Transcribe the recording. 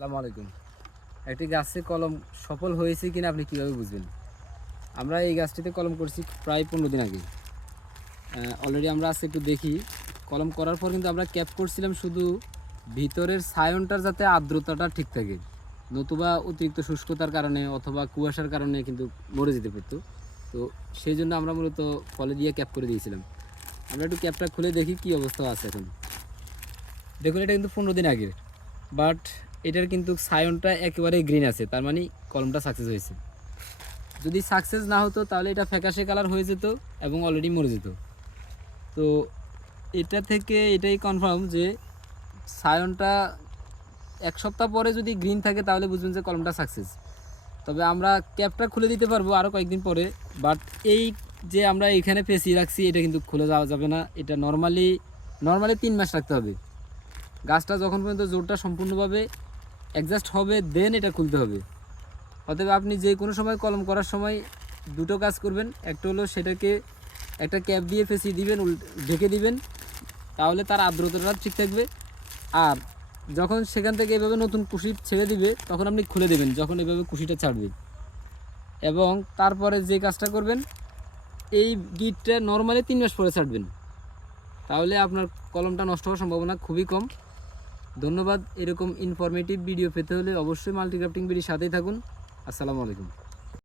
আসসালামু আলাইকুম। একটি গাছে কলম সফল হয়েছে কিনা আপনি কীভাবে বুঝবেন? আমরা এই গাছটিতে কলম করছি প্রায় 15 দিন আগে। অলরেডি আমরা আজকে একটু দেখি, কলম করার পর কিন্তু আমরা ক্যাপ করছিলাম শুধু ভিতরের ছায়নটার যাতে আর্দ্রতাটা ঠিক থাকে, নতুবা অতিরিক্ত শুষ্কতার কারণে অথবা কুয়াশার কারণে কিন্তু মরে যেতে পারতো। তো সেই জন্য আমরা মূলত ফলে দিয়ে ক্যাপ করে দিয়েছিলাম। আমরা একটু ক্যাপটা খুলে দেখি কী অবস্থা আছে এখন। দেখুন, এটা কিন্তু 15 দিন আগের, বাট এটার কিন্তু সায়নটা একেবারে গ্রিন আছে, তার মানে কলমটা সাকসেস হয়েছে। যদি সাকসেস না হতো তাহলে এটা ফ্যাকাশে কালার হয়ে যেত এবং অলরেডি মরে যেত। তো এটা থেকে এটাই কনফার্ম যে সায়নটা এক সপ্তাহ পরে যদি গ্রিন থাকে তাহলে বুঝবেন যে কলমটা সাকসেস। তবে আমরা ক্যাপটা খুলে দিতে পারবো আরও কয়েকদিন পরে, বাট এই যে আমরা এখানে পেঁচিয়ে রাখছি এটা কিন্তু খুলে যাওয়া যাবে না। এটা নর্মালি 3 মাস রাখতে হবে। গাছটা যখন পর্যন্ত জোরটা সম্পূর্ণভাবে অ্যাডজাস্ট হবে দেন এটা খুলতে হবে। অতএব আপনি যে কোনো সময় কলম করার সময় দুটো কাজ করবেন। একটা হলো সেটাকে একটা ক্যাপ দিয়ে পেঁচিয়ে দিবেন, ঢেকে দিবেন, তাহলে তার আর্দ্রতাটা ঠিক থাকবে। আর যখন সেখান থেকে এভাবে নতুন কুশি ছেড়ে দিবে তখন আপনি খুলে দেবেন যখন এভাবে কুশিটা ছাড়বে। এবং তারপরে যে কাজটা করবেন, এই গিটটা নর্মালি 3 মাস পরে ছাড়বেন, তাহলে আপনার কলমটা নষ্ট হওয়ার সম্ভাবনা খুবই কম। ধন্যবাদ। এরকম ইনফরমেটিভ ভিডিও পেতে হলে অবশ্যই মাল্টিক্রাফটিং বিডির সাথেই থাকুন। আসসালামু আলাইকুম।